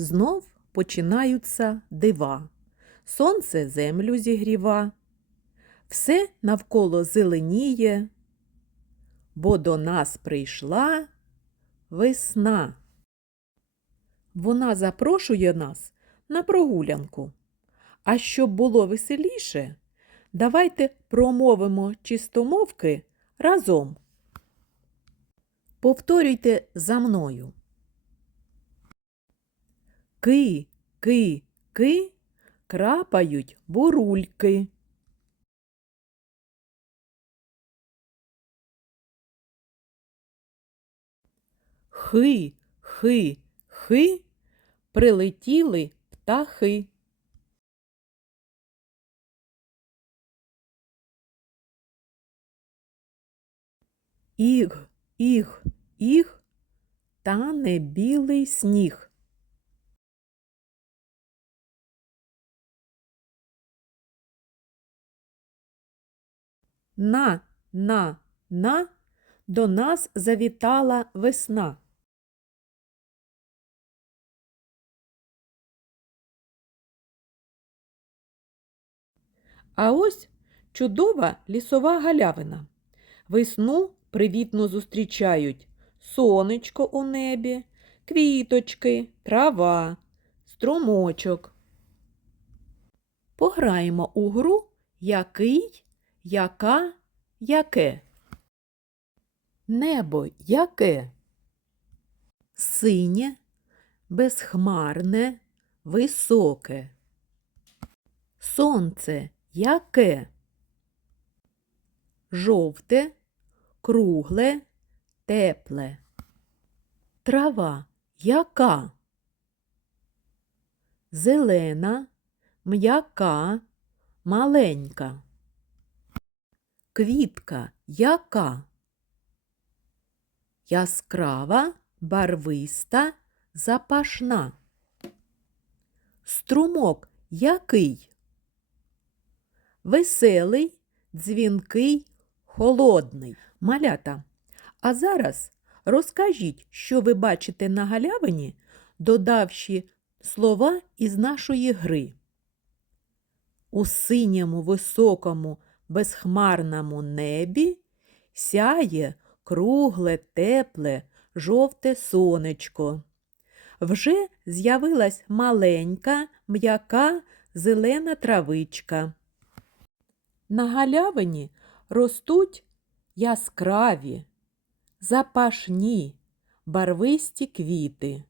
Знов починаються дива. Сонце землю зігріва, все навколо зеленіє, бо до нас прийшла весна. Вона запрошує нас на прогулянку. А щоб було веселіше, давайте промовимо чистомовки разом. Повторюйте за мною. Ки, ки, ки, крапають бурульки. Хи, хи, хи, прилетіли птахи. Іг, іг, іг, тане білий сніг. На, на, на, до нас завітала весна. А ось чудова лісова галявина. Весну привітно зустрічають сонечко у небі, квіточки, трава, струмочок. Пограємо у гру який, яка, яке. Небо яке? Синє, безхмарне, високе. Сонце яке? Жовте, кругле, тепле. Трава яка? Зелена, м'яка, маленька. Квітка яка? Яскрава, барвиста, запашна. Струмок який? Веселий, дзвінкий, холодний. Малята. А зараз розкажіть, що ви бачите на галявині, додавши слова із нашої гри. У синьому високому безхмарному небі сяє кругле, тепле, жовте сонечко. Вже з'явилась маленька, м'яка зелена травичка. На галявині ростуть яскраві, запашні, барвисті квіти.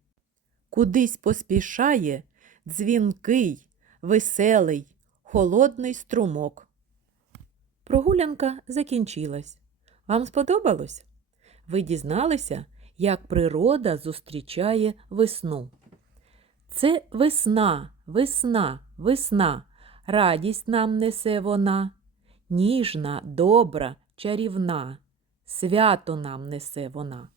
Кудись поспішає дзвінкий, веселий, холодний струмок. Прогулянка закінчилась. Вам сподобалось? Ви дізналися, як природа зустрічає весну. Це весна, весна, весна, радість нам несе вона, ніжна, добра, чарівна, свято нам несе вона.